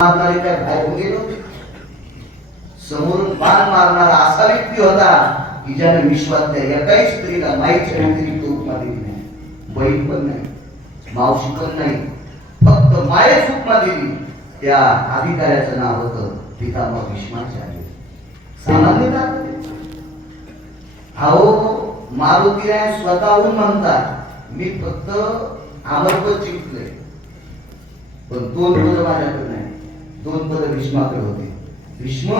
मारणारे काय बाहेर उभे नव्हते. समोरून बाण मारणारा असा व्यक्ती होता की ज्याने विश्वातल्या एकाही स्त्रीला माईच्या व्यतिरिक्त उपमा दिली नाही. बहीण पण नाही. मावशी पण नाही. फक्त मायेच उपमा दिली त्या अधिकाऱ्याचं नाव होतं पितामह भीष्माचार्य. सामान्य ताकद अहो मारुतीराय स्वतःहून म्हणतात मी फक्त अमरपद जिंकले पण दोन पद माझ्याकडे? दोन पद भीष्माकडे होते. भीष्म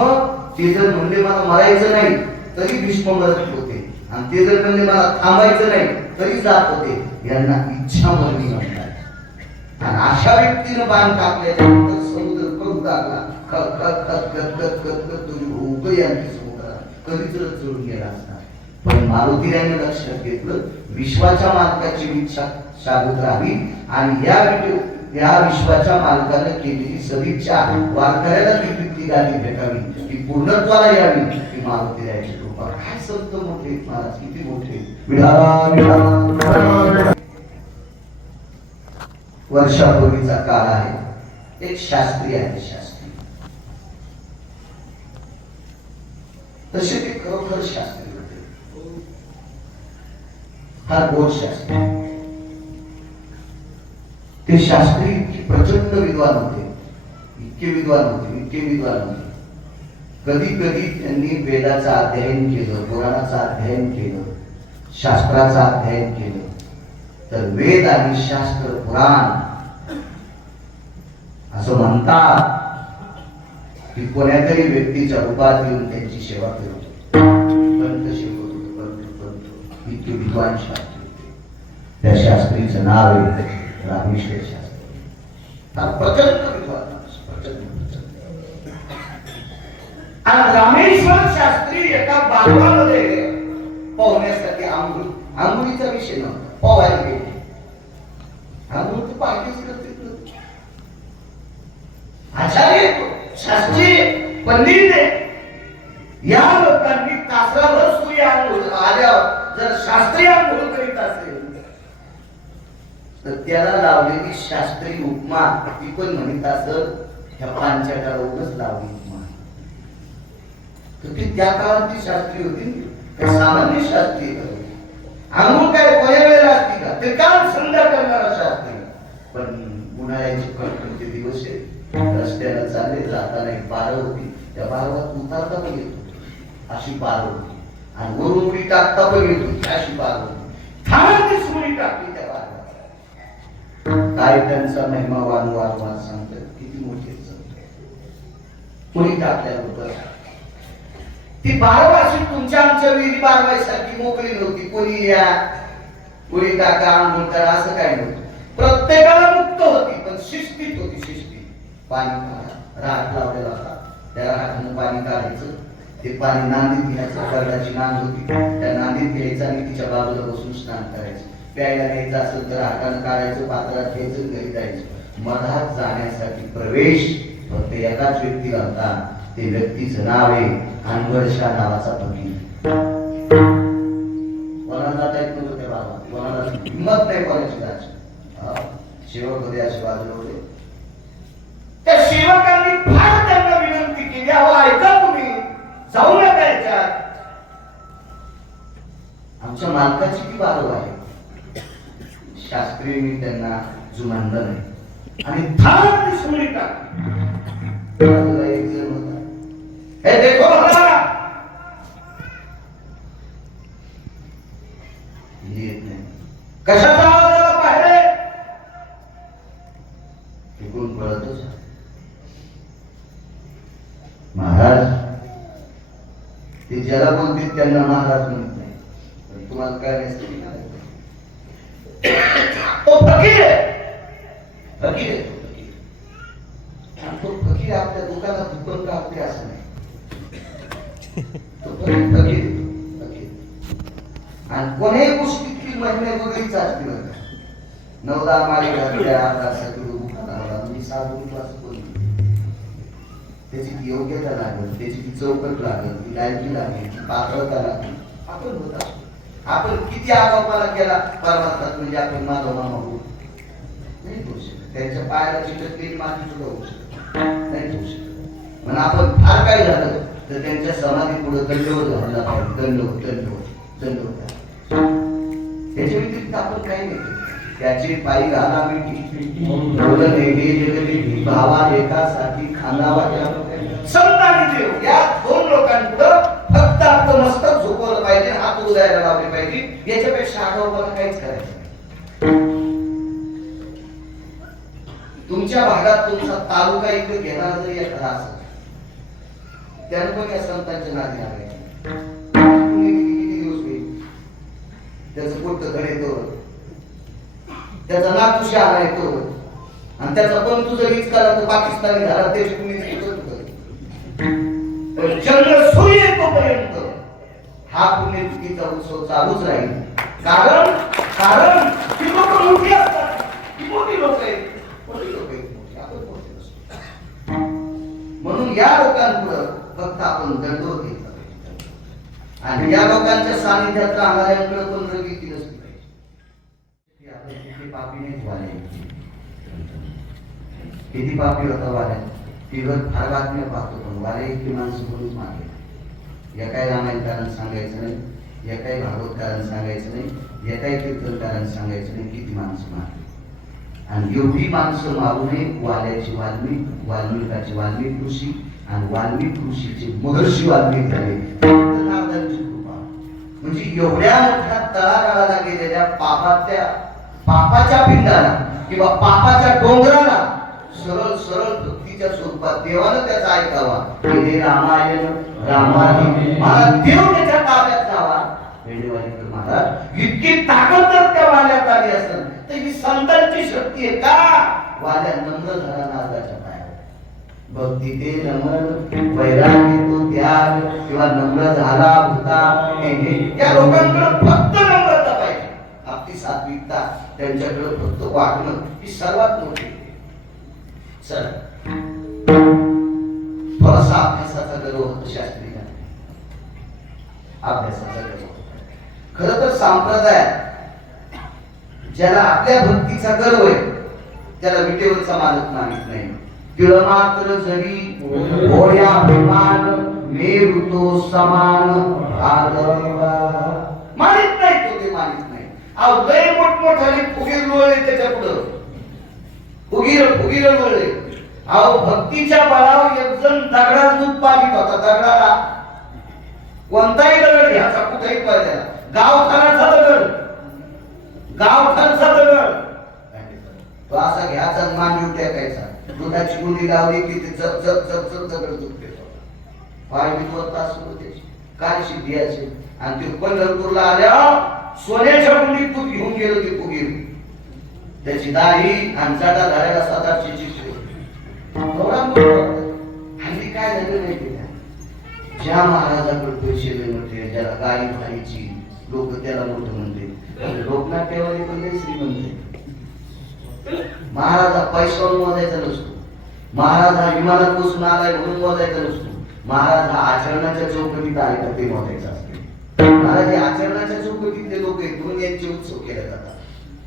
ते जर म्हणले मला मरायचं नाही तरी भीष्म मरत होते. आणि ते जर म्हणले मला थांबायचं नाही तरी जात होते. यांना इच्छा मरणी म्हणतात. आणि अशा व्यक्तीनं बाण टाकल्याच्यानंतर समुद्र करून टाकला खत खत खत खत खत खत खत तुझी उकळी यांची समुद्रात. कधीच जुळून गेला असता. पण मारुतीराने लक्षात घेतलं विश्वाच्या मालकाची इच्छा शाबूत राहावी आणि या विडिओ या विश्वाच्या मालकाने केलेली सदिच्छा वारकऱ्याला ती वृत्ती गादी भेटावी. ती पूर्णत्वाला यावी. ती मारुतीरायाची कृपा. काय संत मोठे महाराज? किती मोठे वर्षापूर्वीचा काळ आहे. एक शास्त्री आहे शास्त्री. तसे ते खरोखर शास्त्री होते. फार गोड शास्त्री. ते शास्त्री इतके प्रचंड विद्वान होते इतके विद्वान होते इतके विद्वान होते कधी कधी त्यांनी वेदाचं अध्ययन केलं पुराणाचं अध्ययन केलं शास्त्राचं अध्ययन केलं तर वेद आणि शास्त्र पुराण असं म्हणतात की कोण्यातरी व्यक्तीच्या रूपात येऊन त्यांची सेवा करतो पंत शिकवतो पंत, पंत. इतके विद्वान शास्त्री होते. त्या शास्त्रीचं नाव आहे रामेश्वर शास्त्री फार प्रचंड विद्वान आणि रामेश्वर शास्त्री एका बागामध्ये पोहण्यासाठी आंघोळ आंघोळीचा विषय नव्हता पोहायला गेले आंघोळ तर पाहिजेच करते आचार्य शास्त्री पंडित या लोकांनी तासाभर सूर्य आंघोळ आल्यावर जर शास्त्रीय आंघोळ करीत असेल तर त्याला लावलेली शास्त्रीय उपमा ती पण म्हणत असत ह्या पांचाटावरूनच लावली उपमा. तर ती त्या काळात ती शास्त्री होती सामान्य शास्त्रीय आंघोळ काय कोण्या वेळेला असती का? ते काल संध्या करणारा शास्त्री. पण उन्हाळ्याचे कडकडचे दिवस आहे रस्त्याला चालले जाताना एक बारं होती. त्या बारवात उतारता पण येतो अशी बार होती. आणि वरून उडी टाकता पण येतो अशी बार होती. थांबा ती सुरी टाकली त्या काय त्यांचा महिमा वारंवार वार सांगतात किती मोठे कोणी टाकल्या होतं? ती बारवाशी तुमच्या आमच्या विहिरी बारवाईसारखी मोकळी नव्हती. कोणी या? कोणी टाका आंघोळ करा असं काय नव्हतं. प्रत्येकाला मुक्त होती पण शिस्तीत होती शिस्ती. पाणी काढा. राहत लावलेला होता. त्या राहतानं पाणी काढायचं. ते पाणी नांदीत घ्यायचं. कर्णाची नांद होती. त्या नांदीत घ्यायचं आणि तिच्या बाजूला बसून स्नान करायचं. प्यायला घ्यायचं असेल तर हातानं काढायचं पात्रात घ्यायचं घरी जायचं. मधात जाण्यासाठी प्रवेश फक्त एकाच व्यक्तीला होता. ते व्यक्तीचं नाव आहे अनवरशा नावाचा फकीर कोणाला जाता येत नव्हतं त्या बाबा? कोणाला हिंमत नाही कोणाची जायची हा, सेवक होते असे बाजूला होते त्या सेवकांनी फार त्यांना विनंती केली अहो ऐका तुम्ही. जाऊ नका याच्यात? आमच्या मालकाची ती बाजू आहे? शास्त्रींनी त्यांना जुमानलं नाही. आणि धाड सोडी टाकली एक जण होता. हे देखो येत नाही. कशाचा आवाज पाहिले? तिकडून पळतच महाराज ते ज्याला बोलतील त्यांना महाराज त्याची ती चौकट लागेल ती लायकी लागेल ती पात्रता लागेल. आपण होत असतो. आपण किती आगाऊपणा केला परमात्मात म्हणजे आपण माझा मामा होऊ नाही होऊ शकत. त्यांच्या पायाला चिकटलेली माती सुद्धा होऊ शकत नाही. होऊ शकत. पण आपण फार काय झालं तर त्यांच्या समाधी पुढे दंडवत झाला पाहिजे. दंडवत दंडवत दंडवत. त्याच्या व्यतिरिक्त आपण काही नाही त्याची पायी घाला मिठी बोलत नेगे जगले भावा एकासाठी लेखासाठी खांदावा देव या दोन लोकांपुढं फक्त आपलं मस्तक झोपवलं पाहिजे हात उदायला लावले पाहिजे. याच्यापेक्षा काहीच करायचं तुमच्या भागात तुमचा तालुका इकडे घेणार जरी एखादा असेल त्यानं पण या संतांच्या नादी लागायचे. किती दिवस घेईल त्याचं पोट घडे तो त्याचा नातू आला येतो आणि त्याचा पण तुझं हीच करा तो पाकिस्तानी झाला त्याची तुम्ही चंद्र सूर्य येतोपर्यंत हा पुण्यतिथीचा उत्सव चालूच राहील. कारण कारण ती लोक मोठी असतात. ती मोठी लोक आहेत. मोठी लोक आहेत. आपण मोठे नसतो. म्हणून या लोकांपुढं फक्त आपण दंडोत घेतला आणि या लोकांच्या सानिध्यात राहणाऱ्यांकडे पण रगीती नसली पाहिजे. किती पापी नाही वाले किती पापी होता वाल्या टीव्हीवर फार बातम्या पाहतो पण वाले माणसं कोणीच मागे एकाही रामायण कारण सांगायचं नाही एकाही भागवत कारण सांगायचं नाही एकाही कीर्तन कारण सांगायचं नाही किती माणसं मागे आणि एवढी माणसं मारू नये वाल्याची वाल्मिक वाल्मिकाची वाल्मिक ऋषी आणि वाल्मिक ऋषीचे महर्षी वाल्मिक झाले. कृपा. म्हणजे एवढ्या मोठ्या तळागाळाला गेलेल्या पापाच्या पापाच्या पिंडाला किंवा पापाच्या डोंगराला सरळ सरळ भक्तीच्या स्वरूपात देवानं त्याचा ऐकावा. हे रामायण रामायण मला देव त्याच्या ताब्यात जावा. महाराज इतकी ताकद जर त्या वाल्यात आली असेल तर ही संतांची शक्ती आहे का? वाल्या नम्र झाला भक्ती ते नम्र वैराग्य तो त्याग किंवा नम्र झाला होता लोकांकडे फक्त नम्रता पाहिजे. आपली सात्विकता त्यांच्याकडे फक्त वागणं ही सर्वात मोठी आहे. चला थोडासा अभ्यासाचा गर्व होतो शास्त्रीय. अभ्यासाचा गर्व खर तर संप्रदाय ज्याला आपल्या भक्तीचा गर्व आहे त्याला विटेवरचा मालक मानित नाही. तिळ मात्र जरी होया अभिमान मेरुतो समान आदरवा. मानित नाही तो ते मानित नाही. अहो लय मोठमोठाले फुगीर लोळले त्याच्या पुढं फुगीर फुगीर लोळले. अहो भक्तीच्या बळावर एक जण दूध पाणी होता दगडाला. कोणताही दगड घ्यायचा कुठेही पाहिजे गावखानाचा दगड. गावखानचा दगड. तो असा घ्यायचा आणि टेकायचा. दुधाची गुंडी लावली की ते जप जप जप जप दगड दूध घेतो पाय विधवत होते काय सिद्धी असेल आणि ते पंढरपूरला आल्या सोन्याच्या गुंडीत तू घेऊन गेलो ते कुगीर त्याची दाही आणि चाटा झालेला सात आठशेची चित्र हल्ली काय झालं माहिती ज्या महाराजाकडे पैसे मिळते ज्याला गाडी भाईची लोक त्याला मोठं म्हणते. लोकनाट्यवाले पण लय श्रीमंत महाराजा महाराज पैशावर मोजायचा नसतो. महाराज हा विमानात बसून आलाय म्हणून मोजायचा नसतो. महाराज हा आचरणाच्या चौकटीत आले का ते मोजायचं असते. महाराज हे आचरणाच्या चौकटीतले लोक आहेत म्हणून यांचे उत्सव केले जातात.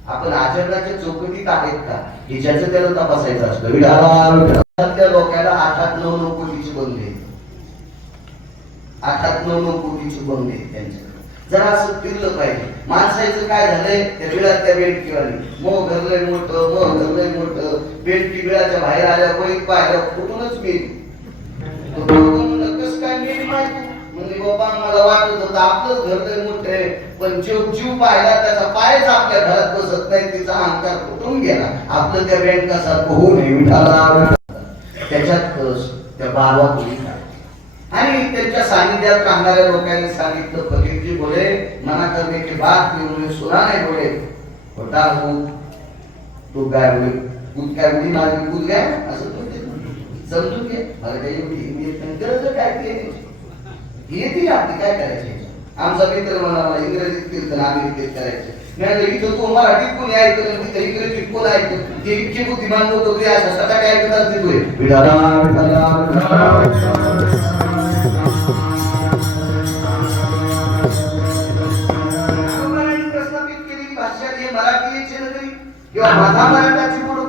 आपण आचरणाच्या चौकटीत आहेत का? हे ज्याचं त्याला तपासायचं असतं. विडाला विडाला लोकांना आठ आठ नऊ नऊ कोटीची बंगले आहेत. आठ आठ नऊ नऊ कोटीची बंगले त्यांच्याकडे. जरा असं फिरलं पाहिजे. माणसाचं काय झालंय? त्या बिळात त्या बेडकीवाली. मोह घरलंय मोठं मोह घरलंय मोठं. बेडकी बिळाच्या बाहेर आल्या वैत पाहिलं कुठूनच मी कसं काय मी माहिती? म्हणजे बाबा मला वाटत होतं आपलंच घर मोठं आहे पण जीव जीव पाहिला त्याचा पायच आपल्या घरात बसत नाही तिचा अहंकार कुठून गेला. आपलं त्या बँकासारखं होऊ नये विठाला त्याच्यात त्या बाबा कोणी आणि त्यांच्या सानिध्यात राहणाऱ्या लोकांनी सांगितलं फकीरजी बोले मना करने के बाद मी नाही सुना नहीं बोले. होता हो तो काय बोले दूध काय उडी मारली दूध काय असं तो ते समजून घे अरे काही हिंदी गरज काय ते येते आपली काय करायची आमचा मित्र म्हणाला इंग्रजीत कीर्तन आम्ही करायचे नाही म्हणलं, इथं तू मराठीत कोणी ऐकत आणि तिथं इंग्रजीत कोण ऐकत ते इतके बुद्धिमान लोक तुझे अशा सटा काय ऐकत असते तुझे मराठी मराठी माझा मराठाची पुढं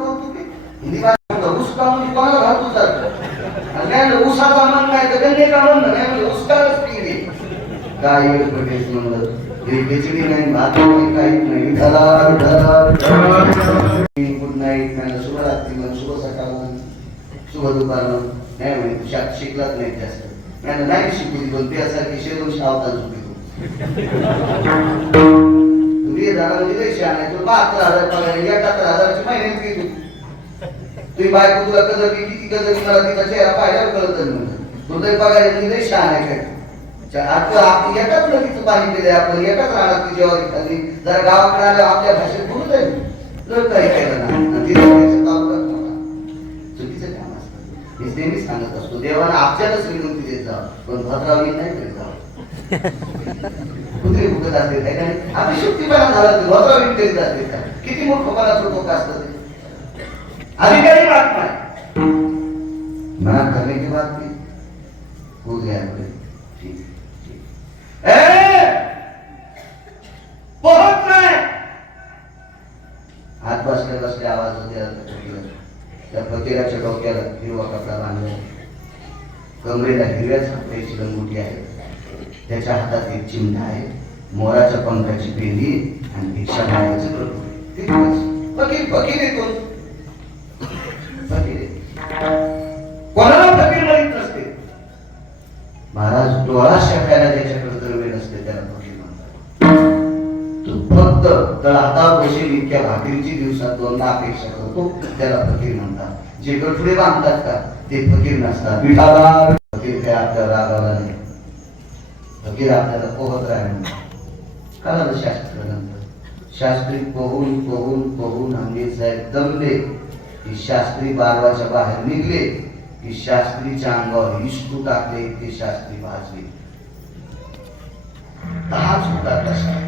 हिंदी भाषा म्हणजे कोणाला घालतो चालतो काय ऊसाला खिचडी का म्हणलं नाही म्हणजे उसकारच केली काय म्हणलं? हे खिचडी नाही भात नाही काही नाही धरार धरार गुड नाईट मला शुभ रात्री म्हणलं शुभ सकाळ म्हणलं शुभ दुपार नाही म्हणे तू शाळेत शिकलाच नाही जास्त म्हणलं नाही शिकली पण ते त्यासारखी शेरून शावता चुकी तुम्ही झाला म्हणजे लई शहाणा आहे. तुला बहात्तर हजार पगार एकाहत्तर हजाराची महिन्यात की तू तुझी बायको तुला कदर किती कदर की मला तिचा चेहरा पाहिल्यावर कळत नाही तुला तरी पगार आहे, लई शहाणा आहे काय आपण एकाच नदीचं पाणी पिलंय आपण एकाच राहणार ती जेव्हा खाल्ली. जरा गावाकडे आलं आपल्या भाषेत बोलू जाईल. काही केलं ना चुकीचं काम असतं. मी नेहमी सांगत असतो देवाला आपल्यालाच विनंती देत जा पण भद्रावली नाही देत जा. कुत्रे भुकत असते काय नाही. आपली शक्तीपणा झाला ते भद्रावली करीत जाते का किती मोठं लोक असतं ते. अधिकारी बात नाही करण्याची बातमी. की बात हो गया ठीक नाही! हात बसले बसले आवाज त्या फकीराच्या डोक्याला हिरवा कपडा बांधला. कमरेला हिरव्या छापल्याची लंगोटी आहे. त्याच्या हातात एक चिमणा आहे. मोराच्या पंखाची पेंडी आणि भिक्षा मागायचं फकीर फकीर येतो भाकरीची दिवसात दोनदा अपेक्षा करतो त्याला फकीर म्हणतात. जे गठुडे बांधतात का ते फकीर नसतात. विठाला फकीर काय आपल्याला रागावला नाही फकीर आपल्याला पोहत राहिला कळालं शास्त्र नंतर शास्त्री पोहून पोहून पोहून आंबे साहेब दमले की शास्त्री बारवाच्या बाहेर निघले की शास्त्रीच्या अंगावर इष्टू टाकले ते शास्त्री भाजले. दहाच होता त्या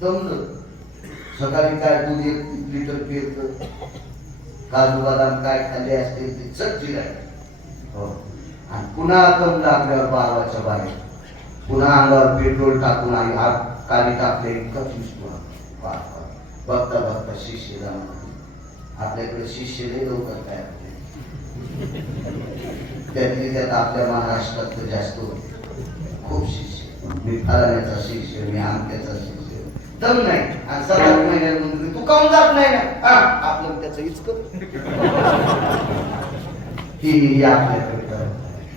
दमलं ते सकाळी काय दूध एक लिटर पित काजू बदाम काय खाल्ले असते ते चटची हो. आणि पुन्हा आपण लागल्यावर बारवाच्या बाहेर. पुन्हा अंगावर पेट्रोल टाकून आणि आग काली टाकले इतकं बघता बघता शिष्य जमा आपल्याकडे शिष्य लय लवकर तयार होते. त्यातली त्यात आपल्या महाराष्ट्रात जास्त होते. खूप शिष्य. मी फलाण्याचा शिष्य मी आमच्याचा शिष्य दम नाही. आणि सात आठ महिन्यात म्हणतो, तू काऊन जात नाही ना? हा, आपलं त्याचं इचक ही निधी आपल्याकडे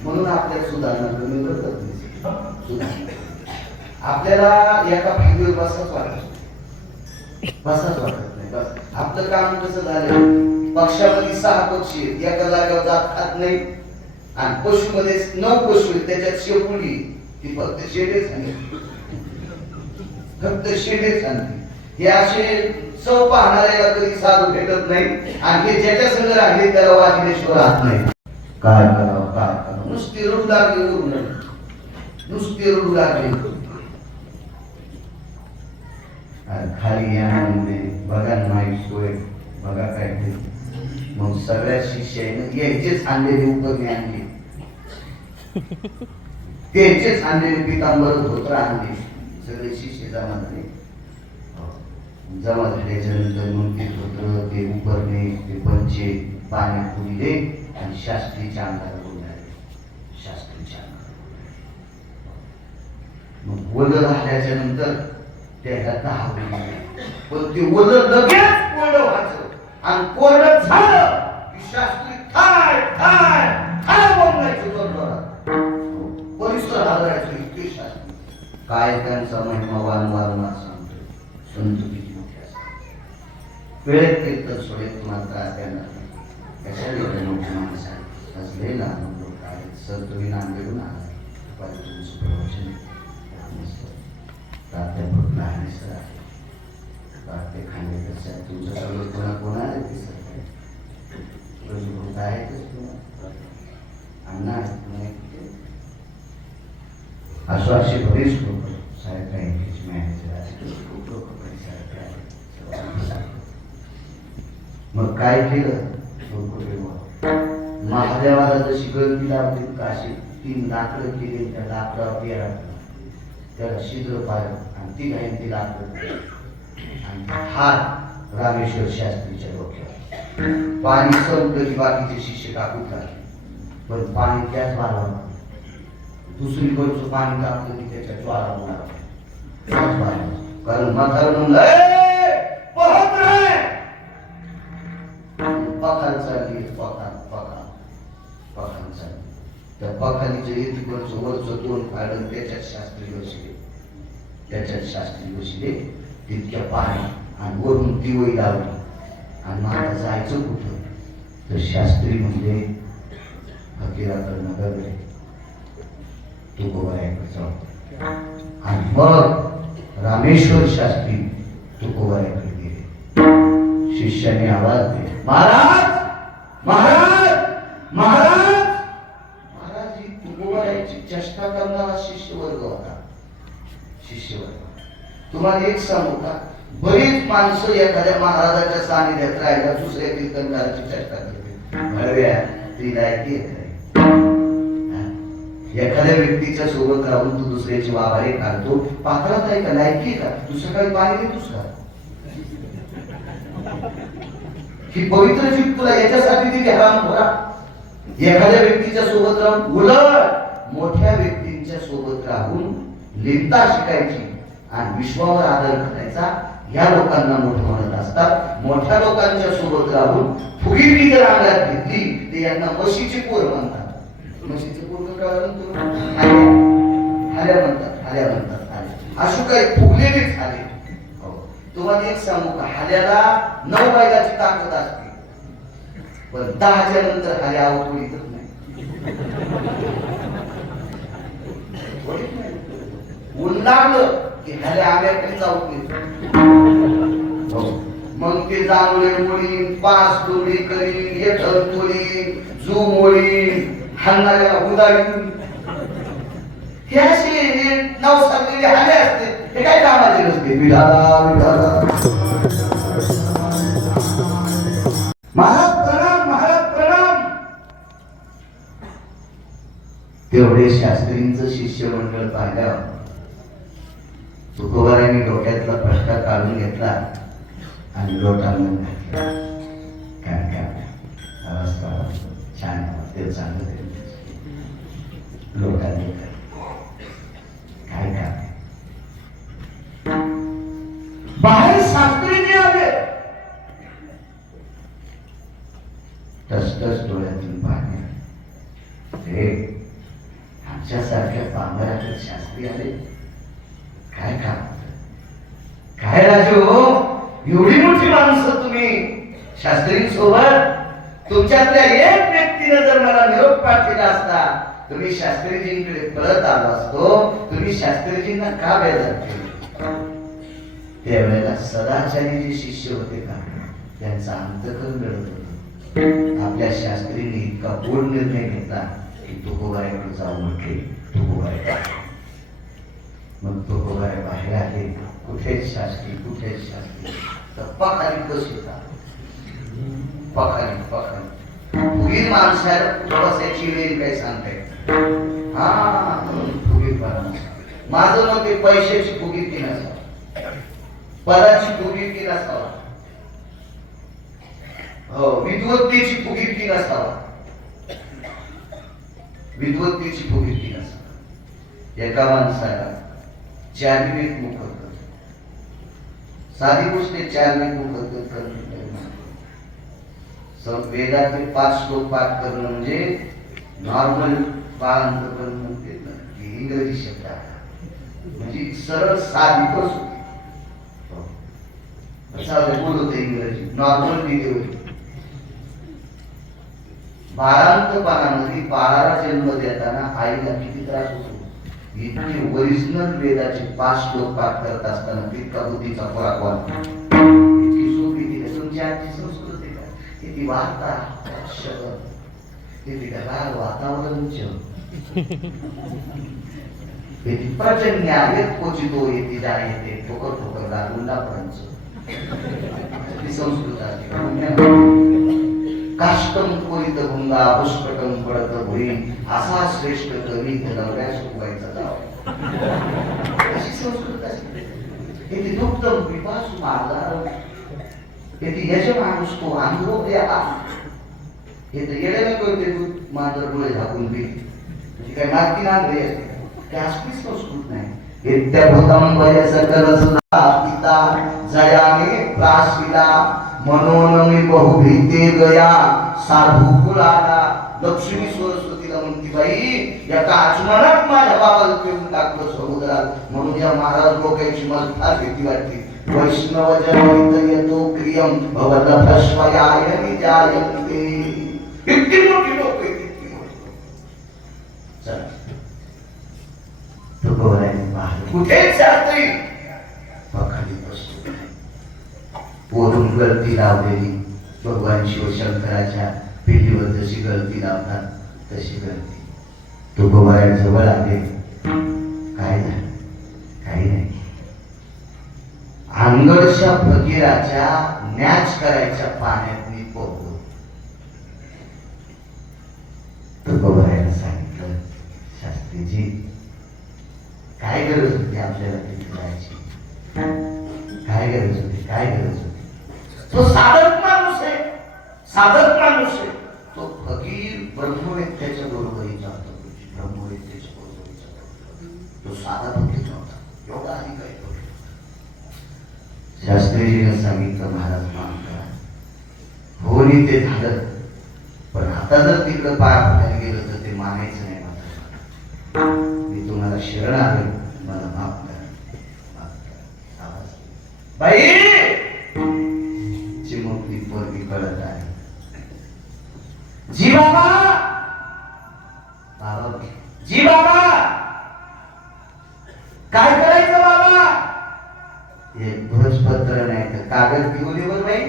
म्हणून आपल्या सुधारणा कमी करत आपल्याला एका फायद्यावर बसच वाटत बसच वाटत नाही. बस. आपलं काम कसं झालं? पक्षामध्ये सहा पक्षी एका जागेवर जात खात नाही. आणि पशुमध्ये नऊ पशु आहेत. त्याच्यात शेपुडी ती फक्त शेडेच आणि फक्त शेडेच आणते हे असे चव पाहणाऱ्याला कधी साधू भेटत नाही आणि हे ज्याच्या संग राहिले त्याला वाचल्याशिवाय राहत नाही. काय करावं काय करावं? नुसती रडू लागली उरून नुसती रडू लागली खाली या म्हणजे बघा नाही सोय बघा काय ते मग सगळ्या शिष्याने यायचेच आणलेले उपज्ञान आणले. त्यांचेच आणलेले पितांबर धोत्र आणले सगळे शिष्य जमा झाले जमा झाल्याच्यानंतर मग ते धोत्र ते उपरणे ते पंचे पाण्यात पुरिले आणि शास्त्रीच्या अंगाला बोलणारे शास्त्रीच्या अंगाला मग वल झाल्याच्यानंतर त्याला दहा पण ते वल लगेच कोरडं व्हायचं. आणि कोरडं झालं की शास्त्री थाय थाय थाय बोलायचं जोरजोरात. परिसर हादरायचं इतके काय त्यांचा महिमा वारंवार मला सांगतो संत किती मोठे वेळेत कीर्तन सोडेत तुम्हाला त्यांना त्याच्या नाही. कशाला एवढे मोठे माणसं आहेत सर तुम्ही नांदेडून आलाय दुपारी तुमचं प्रवचन प्राध्यापक लहान सर. आहे प्राध्य खांडेकर साहेब तुमचं सर्व कोणा कोणा आहे ते सर रोजभूत आहेतच तुम्हाला अण्णा आहेत तुम्ही असं असे बरेच लोक साहेब बँकेचे मॅनेजर मग काय केलं लोकदेवा महादेवाला जशी गर्दी लावली काशी तीन लाकडं केली त्या लाकडावर पेरा त्याला शिद्र पाहिलं आणि ती घाईन ती लाकडं आणि हात रामेश्वर शास्त्रीच्या डोक्यावर पाणी संपलं की बाकीचे शिष्य टाकून लागले पण पाणी त्याच दुसरी दुसरीकडचं पाणी टाकलं की त्याच्या ज्वाला होणार कारण म्हातारं म्हणलं "ए, पळत रे!" पखाल चालली पखाल पखाल पखाल चालली. त्या पखालीचं एकीकडचं वरचं दोन फाडून त्याच्यात शास्त्री बसले. त्याच्यात शास्त्री बसले तितक्या पाणी आणि वरून दिवई लावली. आणि मग आता जायचं कुठं? तर शास्त्री म्हणजे फकीराकडनं गगरे तू गोवाऱ्याकडे जाऊ आणि मग रामेश्वर शास्त्री तू गेले. शिष्याने आवाज दिले महाराज! महाराज! महाराज! महाराज ही तुकोबारायची चेष्टा करणारा शिष्यवर्ग होता. शिष्यवर्ग. तुम्हाला एक सांगू का? बरीच माणसं एखाद्या महाराजाच्या सानिध्यात राहिला दुसऱ्या कीर्तनकाराची चेष्टा करते ती लायकी आहे. एखाद्या व्यक्तीच्या सोबत राहून तू दुसऱ्याची वाभारे काढतो पात्रात आहे का? लायकी का? दुसरं काही पाहिजे देतोस का ही पवित्र जीव तुला याच्यासाठी दिली हराम खोरा एखाद्या व्यक्तीच्या सोबत राहून उलट मोठ्या व्यक्तींच्या सोबत राहून लिहिता शिकायची आणि विश्वावर आदर करायचा या लोकांना मोठं म्हणत असतात. मोठ्या लोकांच्या सोबत राहून फुगी जर अंगात घेतली ते यांना मशीची पोर म्हणतात. म्हशीचे पूर्ण कारण आल्या म्हणतात आल्या म्हणतात हाल्या. असं काही फुगलेलेच आले हो. तुम्हाला एक सांगू का? हाल्याला नऊ बायकाची ताकद असते. पण दहाच्या नंतर हाल्या आवड येतच नाही. ऊन लागलं की हाल्या आम्याकडे जाऊ हो. मग ते जांभळे मोडीन पाच दोडी करी हे मोडीन जू मोडीन हाणणाऱ्याला उदाडीन हे असे हे सांगलेले हाले असते. हे काय कामाचे नसते? विधाला विधाला महाराज प्रणाम महाराज प्रणाम. तेवढे शास्त्रींचं शिष्यमंडळ पाहिल्यावर तुकोबारांनी डोक्यातला प्रश्न काढून घेतला आणि लोटांना घातला. काय? काय आवाज छान आवाज ते चांगलं ते काय काय बाहेर शास्त्रीने आले. टसटस डोळ्यातून पाणी हे आमच्यासारख्या पांघराकडे शास्त्री आले. काय काम काय राजू हो? एवढी मोठी माणसं तुम्ही. शास्त्रींसोबत तुमच्यातल्या एक व्यक्तीने जर मला निरोप पाठविला असता तुम्ही शास्त्रीजींकडे पळत आलो असतो तुम्ही शास्त्रीजींना का बेजार केले? त्यावेळेला सदाचारी जे शिष्य होते का? त्यांचा अंतकरण घडत होत. आपल्या शास्त्रीने इतका बोल निर्णय घेतला की तुकोबाईकडे जाऊ म्हटले तुकोबाई मग तुकोबाई बाहेर आले कुठेच शास्त्री कुठेच शास्त्री. तर पखाली बस होता? पखाली पखाली फुगीर माणसाला बसायची वेळ काय सांगताय? हा म्हणून फुगीरपणा माझं मग ते पैशाची फुगीरकी नसावा पदाची फुगीरकी नसावा हो विद्वत्तेची फुगीरकी नसावा विद्वत्तेची फुगीरकी नसावा एका माणसाला चार्विक मुखत साधी गोष्ट आहे चार्विक मुखत करणं. सं- वेदाचे पाच श्लोक पाठ करणं म्हणजे नॉर्मल करणं म्हणते इंग्रजी शब्द आहे. म्हणजे सरळ साधी बस होते हो. होते इंग्रजी. नॉर्मल डिलिव्हरी बाळांतपणामध्ये बाळाला जन्म देताना आईला किती त्रास होतो? इतके ओरिजिनल वेदाचे पाच श्लोक पाठ करत असताना तितका बुद्धीचा फरक वाढतो. इतकी सोपी तुमची आजची संस्कृती का वार्ता शब्द किती का वातावरण क्वचितो येते ठोकर ठोकर लागून ती संस्कृत काष्टम कोरित भुंगा पुष्पटम पडत भुई. असा श्रेष्ठ कवी नवऱ्या शिकवायचा अशी संस्कृत असते हे दुग्धम विपास हे ते यजमानुस अनुभव द्या हे तर मांजर डोळे झाकून काय असते ते असलीच संस्कृत नाही वय सकल पिता जयाने प्राशिला मी बहुभीते गया साधू कुलाला लक्ष्मी सरस्वतीला म्हणती बाई या आचमनात माझ्या बाबाला पिऊन टाकलं समुद्रात म्हणून या महाराज लोकांची मला फार भीती वाटते। वैष्णव जन येतो क्रियम भवत इतकी मोठी लोक पाहिलं कुठेच पखाली बसतो. गळती लावलेली. भगवान शिवशंकराच्या पिंडीवर जशी गळती लावतात तशी गळती. तुकोबारा जवळ आले. अशा फकीराच्या मॅच करायच्या पाण्यात मी पोहतो तुकोबारायला सांगितलं शास्त्रीजी काय गरज होती आपल्याला तिथे जायची? काय गरज होती? काय गरज होती? तो साधक माणूस आहे. साधक माणूस आहे. तो फकीर ब्रह्मवेत्याच्या शास्त्रीजीने सांगितलं महाराज मान करा. हो ते झालं. पण आता जर तिकडं पाय पडायला गेलं तर ते मानायचं नाही मात्र. मी तुम्हाला शरण आलो मला माफ करा. माफ करा. आवाज. बाई! चिमुकली पोरगी कळत आहे जी बाबा काय करायचं बाबा एक ध्वजपत्र नाही तर कागद घेऊन ये बरं बाई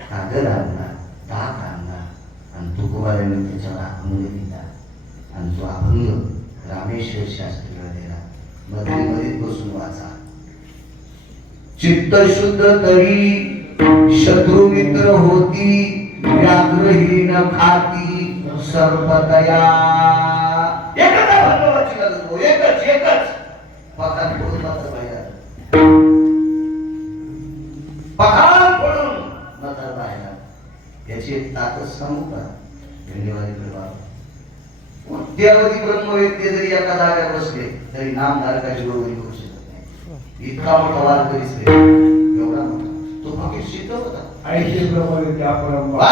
कागद आणला ताक आणला आणि तुकोबाराने त्याच्यावर अभंग दिला आणि तो अभंग रामेश्वर शास्त्रीला दिला मध्ये बसून वाचा चित्त शुद्ध तरी शत्रू मित्र होती व्याघ्रहीन खाती सर्वतया. एकच अभंग वाचला एकच एकच. पखान फोडून मात्र बाहेर पखान फोडून मात्र बाहेर याची एक ताकद सांगू का? धन्यवाद बाबा कोणत्यावधी ब्रह्मवेत्य जरी एका जागेवर बसले तरी नामधारकाची बरोबरी करू शकते. इतका मोठा वार करीच रे एवढा मोठा. तो फकीर सिद्ध होता. ऐंशी प्रमाणे त्या बरोबर?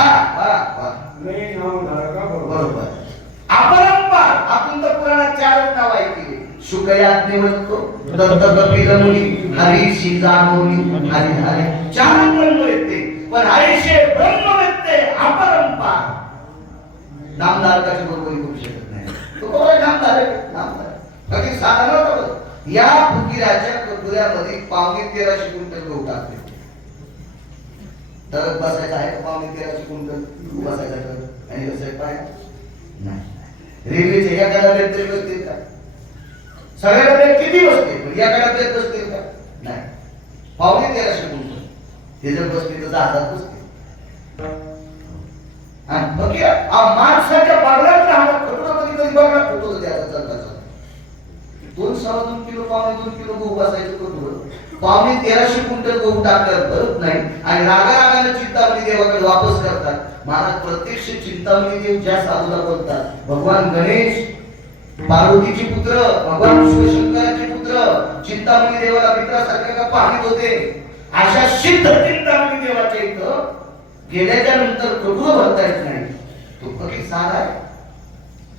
अपरंपार. आपण तर पुराणात चारच नाव ऐकली. शुकयाज्ञवल्को दत्त कपिल मुनी हरी शिजामुनी हरी हरी. चार ब्रह्मवेत्ते पण हरीशे ब्रह्मवेत्ते अपरंपार. नामधारकाची बरोबरी करू शकत नाही. तो कोण नामधार आहे? नामधार फकीर साधा नव्हता. या फुकिराच्या कुरकुऱ्यामध्ये पावणे तेराशे क्विंटल गहू टाकले. तर बसायचं आहे का पावणे तेराशे क्विंटल? बसायचा तर आणि बसायचं पाय नाही. रेल्वेचे एका डब्यात तरी बसतील का? सगळ्या डब्यात किती बसते पण या काळात येत बसतील का? नाही. पावणे तेराशे क्विंटल. ते जर बसले तर दहा हजार बसते माणसाच्या बागलात राहणार कटोरामध्ये कधी बघणार? फोटो द्यायचा चालता दोन सव्वा दोन किलो पावणे दोन किलो गहू बसायचं कटोर पावणे तेराशे क्विंटल गहू टाकल्यावर भरत नाही. आणि रागा रागाने चिंतामणी देवाकडे वापस करतात. महाराज प्रत्यक्ष चिंतामणी देव ज्या साधूला बोलतात भगवान गणेश पार्वतीचे पुत्र भगवान शिवशंकराचे पुत्र चिंतामणी देवाला मित्रासारखे का पाहत होते? अशा सिद्ध चिंतामणी देवाच्या इथं गेल्याच्यानंतर कटुर भरता येत नाही. तो कधी साधा आहे.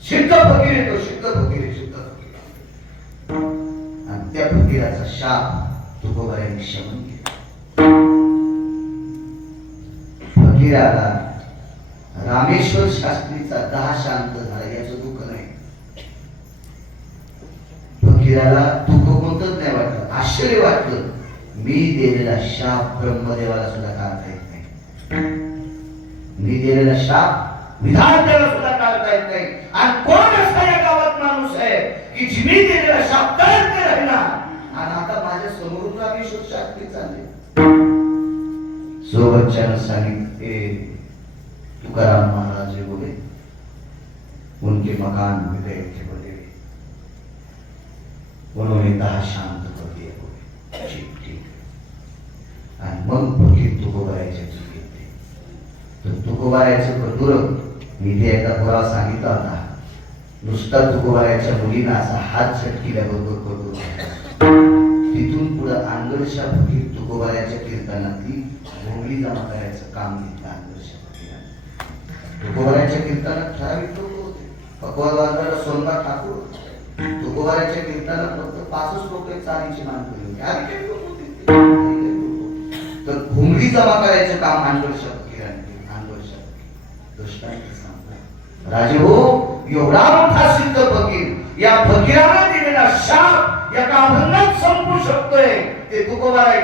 सिद्ध फकीर येतो सिद्ध त्या फकीराचा शाप तुकोबाऱ्यांनी शमन केला. फकीराला रामेश्वर शास्त्रीचा दहा शांत झाला याचं दुःख नाही. फकीराला दुःख कोणतंच नाही वाटलं आश्चर्य वाटलं मी दिलेला शाप ब्रह्मदेवाला सुद्धा काढता येत नाही. मी दिलेला शाप विधान त्याला सुद्धा टाळता येत नाही. आणि कोण असा या गावात माणूस आहे की जिने दिलेला शाप ते राहिला आणि आता माझ्या समोरून रामेश्वर शास्त्री चालले. सोबतच्या सांगितले तुकाराम महाराज जी बोले उनके मकान विदय थे बोले उन्होंने कहा शांत कर दिया बोले. ठीक ठीक आणि मग फकीर तुकोबारायचे तुकोबारायच्या चुकीत तर तुकोबारायचं कटुर मी ते एका पुरावा सांगितला होता नुसता तुकोबारायच्या मुलीनं असा हात झटकिल्याबरोबर करतो तिथून पुढे आंगडशा फकीर तुकोबारायच्या कीर्तनातली भोंगली जमा करायचं काम घेतलं आंगडशा फकीराने तुकोबारायच्या कीर्तनात ठराविक लोक होते. पकवाद सोनबा ठाकूर होते. कीर्तनात फक्त पाचच लोक चारीची मान केली होती. तर भोंगली जमा करायचं काम आंगडशा फकीराने केलं आंगडशा फकीर दृष्टांत राजे हो एवढा मोठा सिद्ध फकीर या फकीराला दिलेला शाप एका अभंगात संपू शकतोय. ते तुकोबाराय